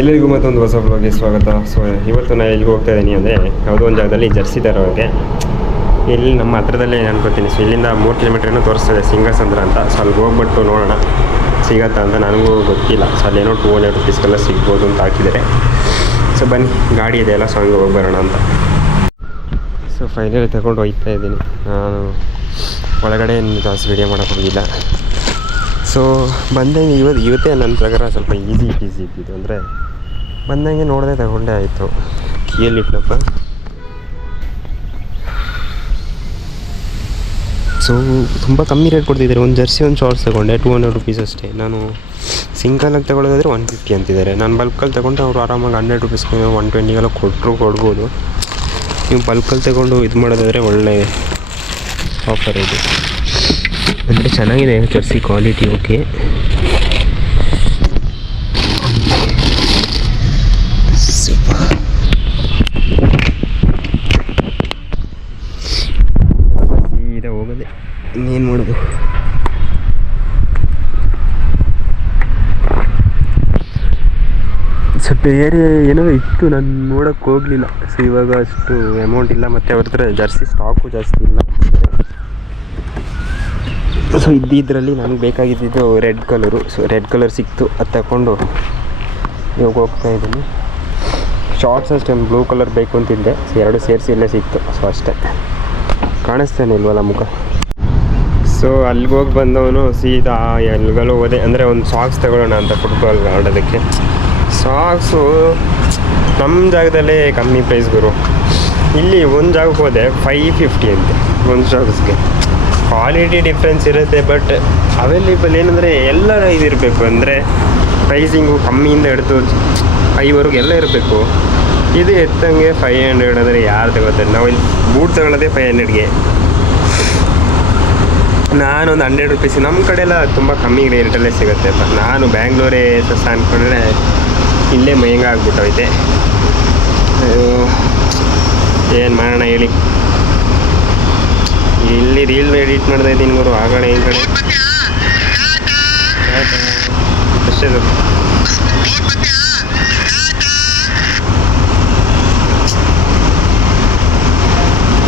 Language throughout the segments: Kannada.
ಎಲ್ಲರಿಗೂ ಮತ್ತೊಂದು ಹೊಸ ಬ್ಲಾಗ್ಗೆ ಸ್ವಾಗತ. ಸೊ ಇವತ್ತು ನಾನು ಎಲ್ಲಿಗೆ ಹೋಗ್ತಾ ಇದ್ದೀನಿ ಅಂದರೆ ಯಾವುದೋ ಒಂದು ಜಾಗದಲ್ಲಿ ಜರ್ಸಿ ತರೋರಿಗೆ ಇಲ್ಲಿ ನಮ್ಮ ಹತ್ರದಲ್ಲೇ ಅನ್ಕೋತೀನಿ. ಸೊ ಇಲ್ಲಿಂದ 3 ಕಿಲೋಮೀಟ್ರ್ ತೋರಿಸ್ತದೆ ಸಿಂಗಸಂದ್ರ ಅಂತ. ಸೊ ಅಲ್ಲಿಗೆ ಹೋಗ್ಬಿಟ್ಟು ನೋಡೋಣ ಸಿಗತ್ತಾ ಅಂತ. ನನಗೂ ಗೊತ್ತಿಲ್ಲ. ಸೊ ಅಲ್ಲೇನೋ 200 ರೂಪೀಸ್ಗೆಲ್ಲ ಸಿಗ್ಬೋದು ಅಂತ ಹಾಕಿದ್ದಾರೆ. ಸೊ ಬನ್ನಿ, ಗಾಡಿ ಇದೆಯಲ್ಲ, ಸೊ ಹಂಗೆ ಹೋಗಿ ಬರೋಣ ಅಂತ. ಸೊ ಫೈನಲಿ ತಗೊಂಡು ಹೋಗ್ತಾ ಇದ್ದೀನಿ. ನಾನು ಒಳಗಡೆ ಜಾಸ್ತಿ ವೀಡಿಯೋ ಮಾಡೋಕ್ಕೆ ಹೋಗಿಲ್ಲ. ಸೊ ಬಂದಂಗೆ ಇವತ್ತೇ ನನ್ನ ಪ್ರಕಾರ ಸ್ವಲ್ಪ ಈಸಿ ಇದ್ದಿದ್ದು. ಅಂದರೆ ಬಂದಂಗೆ ನೋಡದೆ ತಗೊಂಡೇ ಆಯಿತು. ಕೀಯಲ್ಲಿಟ್ಟನಪ್ಪ. ಸೊ ತುಂಬ ಕಮ್ಮಿ ರೇಟ್ ಕೊಡ್ತಿದ್ದಾರೆ. ಒಂದು ಜರ್ಸಿ ಒಂದು ಶಾರ್ಟ್ಸ್ ತೊಗೊಂಡೆ 200 ರೂಪೀಸ್ ಅಷ್ಟೇ. ನಾನು ಸಿಂಗಲಾಗಿ ತೊಗೊಳ್ಳೋದಾದರೆ 150 ಅಂತಿದ್ದಾರೆ. ನಾನು ಬಲ್ಕಲ್ಲಿ ತೊಗೊಂಡು ಅವರು ಆರಾಮಾಗಿ 100 ರೂಪೀಸ್ಗೆ 120ಗೆಲ್ಲ ಕೊಡ್ಬೋದು. ನೀವು ಬಲ್ಕಲ್ಲಿ ತೊಗೊಂಡು ಇದು ಮಾಡೋದಾದರೆ ಒಳ್ಳೆ ಆಫರ್ ಇದು. ಅಂದರೆ ಚೆನ್ನಾಗಿದೆ ಜರ್ಸಿ ಕ್ವಾಲಿಟಿ. ಓಕೆ, ಸೀದಾ ಹೋಗೋದೆ, ಇನ್ನೇನು ಮಾಡೋದು. ಸೊ ಬೇರೆ ಏನೋ ಇತ್ತು, ನಾನು ನೋಡೋಕ್ಕೆ ಹೋಗಲಿಲ್ಲ. ಸೊ ಇವಾಗ ಅಷ್ಟು ಅಮೌಂಟ್ ಇಲ್ಲ, ಮತ್ತು ಅವ್ರ ಹತ್ರ ಜರ್ಸಿ ಸ್ಟಾಕು ಜಾಸ್ತಿ ಇಲ್ಲ. ಸೊ ಇದ್ದಿದ್ರಲ್ಲಿ ನನಗೆ ಬೇಕಾಗಿದ್ದು red colour. So red colour ಸಿಕ್ತು, ಅದು ತಗೊಂಡು ಇವಾಗ ಹೋಗ್ತಾ ಇದ್ದೀನಿ. ಶಾರ್ಟ್ಸ್ ಅಷ್ಟೇ ಒಂದು ಬ್ಲೂ ಕಲರ್ ಬೇಕು ಅಂತಿದ್ದೆ. ಸೊ 2 ಸೇರಿಸಿ ಇಲ್ಲೇ ಸಿಕ್ತು. ಸೊ ಅಷ್ಟೇ, ಕಾಣಿಸ್ತಾನೆ ಇಲ್ವಲ್ಲ ಮುಖ. ಸೊ ಅಲ್ಲಿಗೆ ಹೋಗಿ ಬಂದವನು ಸೀದಾ ಎಲ್ಲಿಗೆಲ್ಲೋ ಹೋದೆ. ಅಂದರೆ ಒಂದು ಸಾಕ್ಸ್ ತಗೊಳ್ಳೋಣ ಅಂತ ಫುಟ್ಬಾಲ್ ಆಡೋದಕ್ಕೆ. ಸಾಕ್ಸು ನಮ್ಮ ಜಾಗದಲ್ಲೇ ಕಮ್ಮಿ ಪ್ರೈಸ್ ಬರು. ಇಲ್ಲಿ ಒಂದು ಜಾಗಕ್ಕೆ ಹೋದೆ 550 ಅಂತೆ ಒಂದು ಸಾಕ್ಸ್ಗೆ. ಕ್ವಾಲಿಟಿ ಡಿಫ್ರೆನ್ಸ್ ಇರುತ್ತೆ, ಬಟ್ ಅವೈಲೇಬಲ್ ಏನಂದರೆ ಎಲ್ಲ ಇದಿರಬೇಕು. ಅಂದರೆ ಪ್ರೈಸಿಂಗು ಕಮ್ಮಿಯಿಂದ ಹಿಡಿದು 5ವರೆಗೆ ಎಲ್ಲ ಇರಬೇಕು. ಇದು ಎತ್ತಂಗೆ 500 ಅಂದರೆ ಯಾರು ತಗೋತಾರೆ? ನಾವು ಇಲ್ಲಿ ಬೂಟ್ ತಗೊಳ್ಳೋದೇ 500ಗೆ. ನಾನೊಂದು 100 ರೂಪೀಸ್. ನಮ್ಮ ಕಡೆ ಎಲ್ಲ ತುಂಬ ಕಮ್ಮಿ ರೇಟಲ್ಲೇ ಸಿಗುತ್ತೆ. ನಾನು ಬ್ಯಾಂಗ್ಳೂರೇ ಸಸ ಅಂದ್ಕೊಂಡ್ರೆ ಇಲ್ಲೇ ಮಯಂಗ ಆಗ್ಬಿಟ್ಟೈತೆ. ಏನು ಮಾಡೋಣ ಹೇಳಿ. ಇಲ್ಲಿ ರೀಲ್ ಎಡಿಟ್ ಮಾಡ್ತಾ ಇದ್ದೀನಿ ಗುರು. ಆ ಕಡೆ ಈ ಕಡೆ ಅಷ್ಟೇ.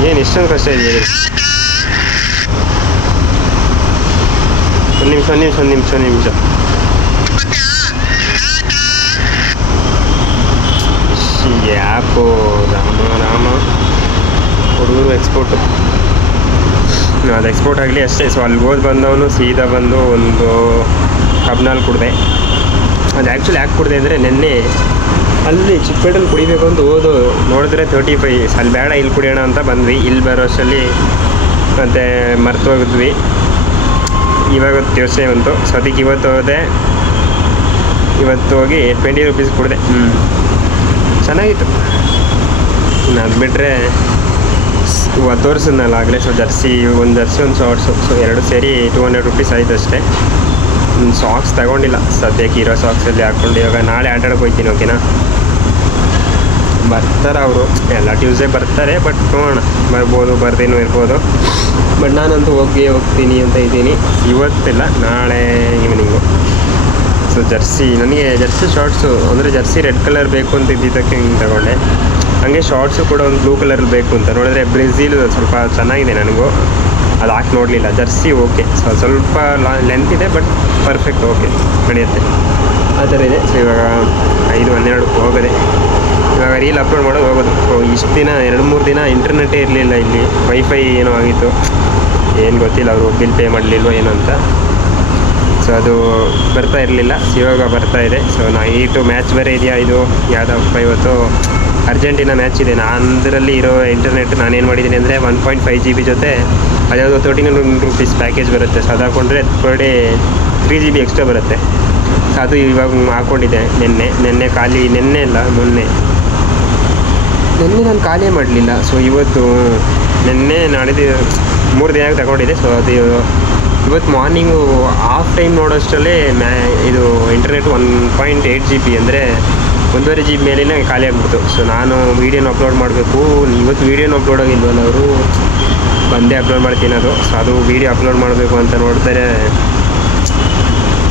ಏನು ಇಷ್ಟೊಂದು ಕಷ್ಟ ಇದೆಯಾ? ಒಂದು ನಿಮಿಷ ಯಾಕೋ ರಾಮ ಹುಡುಗರು ಎಕ್ಸ್ಪೋರ್ಟು. ಅದು ಎಕ್ಸ್ಪೋರ್ಟ್ ಆಗಲಿ ಅಷ್ಟೇ. ಸೊ ಅಲ್ಲಿಗೆ ಹೋಗಿ ಬಂದವನು ಸೀದಾ ಬಂದು ಒಂದು ಕಬ್ನಾಲ್ ಕುಡಿದೆ. ಅದು ಆ್ಯಕ್ಚುಲಿ ಯಾಕೆ ಕುಡಿದೆ ಅಂದರೆ ನೆನ್ನೆ ಅಲ್ಲಿ ಚಿಕ್ಕಪೇಟೆಲ್ಲಿ ಕುಡಿಬೇಕು ಅಂತ ನೋಡಿದ್ರೆ 35. ಅಲ್ಲಿ ಬೇಡ, ಇಲ್ಲಿ ಕುಡಿಯೋಣ ಅಂತ ಬಂದ್ವಿ. ಇಲ್ಲಿ ಬರೋ ಅಷ್ಟರಲ್ಲಿ ಮತ್ತು ಮರ್ತು ಹೋಗಿದ್ವಿ. ಇವಾಗ ಯೋಚನೆ ಬಂತು. ಸೊ ಅದಕ್ಕೆ ಇವತ್ತು ಹೋಗಿ 20 ರೂಪೀಸ್ ಕುಡಿದೆ. ಚೆನ್ನಾಗಿತ್ತು. ಅದು ಬಿಟ್ಟರೆ ತೋರಿಸಿದ್ನಲ್ಲ ಆಗಲೇ. ಸೊ ಒಂದು ಶಾರ್ಟ್ಸು. ಸೊ 2 ಸೇರಿ 200 ರೂಪೀಸ್ ಆಯಿತು ಅಷ್ಟೇ. ಸಾಕ್ಸ್ ತಗೊಂಡಿಲ್ಲ ಸದ್ಯಕ್ಕೆ. ಇರೋ ಸಾಕ್ಸಲ್ಲಿ ಹಾಕ್ಕೊಂಡು ಇವಾಗ ನಾಳೆ ಆಟಾಡಕ್ಕೆ ಹೋಗ್ತೀನಿ. ಓಕೆನಾ? ಬರ್ತಾರೆ ಅವರು ಎಲ್ಲ ಟ್ಯೂಸ್ಡೇ ಬರ್ತಾರೆ. ಬಟ್ ನೋಡೋಣ, ಬರ್ಬೋದು, ಬರ್ದೇನೂ ಇರ್ಬೋದು. ಬಟ್ ನಾನಂತೂ ಹೋಗ್ತೀನಿ ಅಂತ ಇದ್ದೀನಿ. ಇವತ್ತಿಲ್ಲ, ನಾಳೆ ಈವ್ನಿಂಗು. ಸೊ ನನಗೆ ಜರ್ಸಿ ಶಾರ್ಟ್ಸು ಅಂದರೆ ಜರ್ಸಿ ರೆಡ್ ಕಲರ್ ಬೇಕು ಅಂತ ಇದ್ದಿದ್ದಕ್ಕೆ ಹಿಂಗೆ ತಗೊಂಡೆ. ಹಾಗೆ ಶಾರ್ಟ್ಸು ಕೂಡ ಒಂದು ಬ್ಲೂ ಕಲರಲ್ಲಿ ಬೇಕು ಅಂತ ನೋಡಿದ್ರೆ ಬ್ರೆಜಿಲ್ ಸ್ವಲ್ಪ ಚೆನ್ನಾಗಿದೆ. ನನಗೂ ಅದು ಹಾಕಿ ನೋಡಲಿಲ್ಲ. ಜರ್ಸಿ ಓಕೆ, ಸ್ವಲ್ಪ ಲೆಂತ್ ಇದೆ, ಬಟ್ ಪರ್ಫೆಕ್ಟ್ ಓಕೆ, ನಡೆಯುತ್ತೆ. ಆ ಥರ ಇದೆ. ಸೊ ಇವಾಗ 5:12 ಹೋಗೋದೆ. ಇವಾಗ ರೀಲ್ ಅಪ್ಲೋಡ್ ಮಾಡೋದು ಹೋಗೋದು. ಸೊ ಇಷ್ಟು ದಿನ 2-3 ದಿನ ಇಂಟರ್ನೆಟ್ಟೇ ಇರಲಿಲ್ಲ. ಇಲ್ಲಿ ವೈಫೈ ಏನೋ ಆಗಿತ್ತು, ಏನು ಗೊತ್ತಿಲ್ಲ, ಅವರು ಬಿಲ್ ಪೇ ಮಾಡಲಿಲ್ವೋ ಏನೋ ಅಂತ. ಸೊ ಅದು ಬರ್ತಾ ಇರಲಿಲ್ಲ. ಇವಾಗ ಬರ್ತಾ ಇದೆ. ಸೊ ನೈಟು ಮ್ಯಾಚ್ ಬೇರೆ ಇದೆಯಾ. ಇದು ಯಾವುದಪ್ಪ ಇವತ್ತು ಅರ್ಜೆಂಟೀನಾ ಮ್ಯಾಚ್ ಇದೆ. ಅದರಲ್ಲಿ ಇರೋ ಇಂಟರ್ನೆಟ್ ನಾನೇನು ಮಾಡಿದ್ದೀನಿ ಅಂದರೆ 1.5 GB ಜೊತೆ ಅದ್ಯಾವುದೋ 1300 ರೂಪೀಸ್ ಪ್ಯಾಕೇಜ್ ಬರುತ್ತೆ. ಸೊ ಅದು ಹಾಕ್ಕೊಂಡ್ರೆ ಪರ್ ಡೇ 3 GB ಎಕ್ಸ್ಟ್ರಾ ಬರುತ್ತೆ. ಸೊ ಅದು ಇವಾಗ ಹಾಕ್ಕೊಂಡಿದ್ದೆ. ನೆನ್ನೆ ಖಾಲಿ, ಮೊನ್ನೆ ನಾನು ಖಾಲಿ ಮಾಡಲಿಲ್ಲ. ಸೊ ನೆನ್ನೆ ನಾಡಿದ್ದು 3 ದಿನ ತಗೊಂಡಿದ್ದೆ. ಸೊ ಅದು ಇವತ್ತು ಮಾರ್ನಿಂಗು ಹಾಫ್ ಟೈಮ್ ನೋಡೋಷ್ಟರಲ್ಲೇ ಇದು ಇಂಟರ್ನೆಟ್ 1.8 GB ಅಂದರೆ 1.5 GB ಮೇಲೇ ಖಾಲಿ ಆಗಿಬಿಡ್ತು. ಸೊ ನಾನು ವೀಡಿಯೋನ ಅಪ್ಲೋಡ್ ಮಾಡಬೇಕು. ಇವತ್ತು ವೀಡಿಯೋನ ಅಪ್ಲೋಡ್ ಆಗಿಲ್ವಲ್ಲ, ಅವರು ಬಂದೇ ಅಪ್ಲೋಡ್ ಮಾಡ್ತೀನಿ. ಸೊ ಅದು ವೀಡಿಯೋ ಅಪ್ಲೋಡ್ ಮಾಡಬೇಕು ಅಂತ ನೋಡ್ತಾರೆ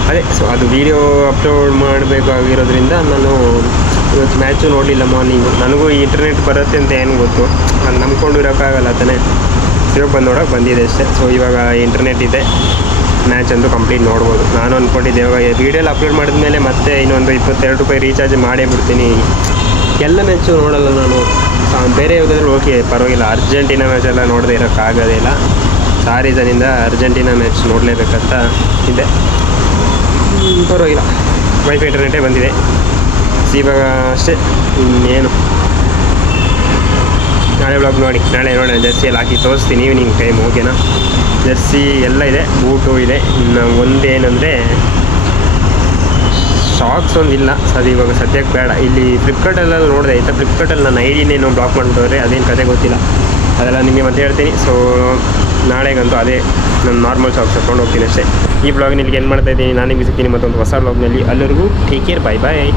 ಅದೇ ಸೊ ಅದು ವೀಡಿಯೋ ಅಪ್ಲೋಡ್ ಮಾಡಬೇಕಾಗಿರೋದ್ರಿಂದ ನಾನು ಇವತ್ತು ಮ್ಯಾಚು ನೋಡಲಿಲ್ಲ ಮಾರ್ನಿಂಗು. ನನಗೂ ಇಂಟರ್ನೆಟ್ ಬರುತ್ತೆ ಅಂತ ಏನು ಗೊತ್ತು, ನಾನು ನಂಬ್ಕೊಂಡು ಇರೋಕ್ಕಾಗಲ್ಲ ತಾನೇ. ಇವಾಗ ಬಂದು ನೋಡೋಕೆ ಬಂದಿದೆ ಅಷ್ಟೇ. ಸೊ ಇವಾಗ ಇಂಟರ್ನೆಟ್ ಇದೆ, ಮ್ಯಾಚ್ ಅಂತೂ ಕಂಪ್ಲೀಟ್ ನೋಡ್ಬೋದು. ನಾನು ಅಂದ್ಕೊಂಡಿದ್ದೆ ಇವಾಗ ವೀಡಿಯೋಲಿ ಅಪ್ಲೋಡ್ ಮಾಡಿದ್ಮೇಲೆ ಮತ್ತೆ ಇನ್ನೊಂದು 22 ರೂಪಾಯಿ ರೀಚಾರ್ಜ್ ಮಾಡೇ ಬಿಡ್ತೀನಿ. ಎಲ್ಲ ಮ್ಯಾಚು ನೋಡಲ್ಲ ನಾನು, ಬೇರೆ ಯಾವುದಾದ್ರೂ ಓಕೆ ಪರವಾಗಿಲ್ಲ. ಅರ್ಜೆಂಟೀನಾ ಮ್ಯಾಚೆಲ್ಲ ನೋಡದೆ ಇರೋಕ್ಕಾಗೋದೇ ಇಲ್ಲ. ಆ ರೀಸನಿಂದ ಅರ್ಜೆಂಟೀನಾ ಮ್ಯಾಚ್ ನೋಡಲೇಬೇಕಂತ ಇದೆ. ಪರವಾಗಿಲ್ಲ, ವೈಫೈ ಇಂಟರ್ನೆಟೇ ಬಂದಿದೆ. ಇವಾಗ ಅಷ್ಟೇ, ಇನ್ನೇನು ನಾಳೆ ವ್ಲಾಗ್ ನೋಡಿ, ನಾಳೆ ನೋಡೋಣ. ಜರ್ಸಿ ಎಲ್ಲ ಹಾಕಿ ತೋರಿಸ್ತೀನಿ ಈವ್ನಿಂಗ್ ಟೈಮ್, ಓಕೆನಾ? ಜರ್ಸಿ ಎಲ್ಲ ಇದೆ, ಬೂಟು ಇದೆ. ಇನ್ನು ಒಂದೇನೆಂದರೆ ಶಾಕ್ಸ್ ಒಂದಿಲ್ಲ, ಅದು ಇವಾಗ ಸದ್ಯಕ್ಕೆ ಬೇಡ. ಇಲ್ಲಿ ಫ್ಲಿಪ್ಕಾರ್ಟಲ್ಲೆಲ್ಲ ನೋಡಿದೆ ಆಯಿತಾ, ಫ್ಲಿಪ್ಕಾರ್ಟಲ್ಲಿ ನಾನು ಐಡಿನೇನೋ ಬ್ಲಾಕ್ ಮಾಡಿಬಿಟ್ಟವ್ರೆ, ಅದೇನು ಕತೆ ಗೊತ್ತಿಲ್ಲ. ಅದೆಲ್ಲ ನಿಮಗೆ ಮತ್ತೆ ಹೇಳ್ತೀನಿ. ಸೊ ನಾಳೆಗಂತೂ ಅದೇ ನಾನು ನಾರ್ಮಲ್ ಶಾಕ್ಸ್ ಹಾಕ್ಕೊಂಡು ಹೋಗ್ತೀನಿ ಅಷ್ಟೇ. ಈ ಬ್ಲಾಗ್ನ ಇಲ್ಲಿಗೆ ಏನು ಮಾಡ್ತಾಯಿದ್ದೀನಿ, ನಾನು ನಿಮಗೆ ಸಿಗ್ತೀನಿ ಮತ್ತೊಂದು ಹೊಸ ಬ್ಲಾಗ್ನಲ್ಲಿ. ಅಲ್ಲಿವರೆಗೂ ಟೇಕ್ ಕೇರ್, ಬಾಯ್ ಬಾಯ್.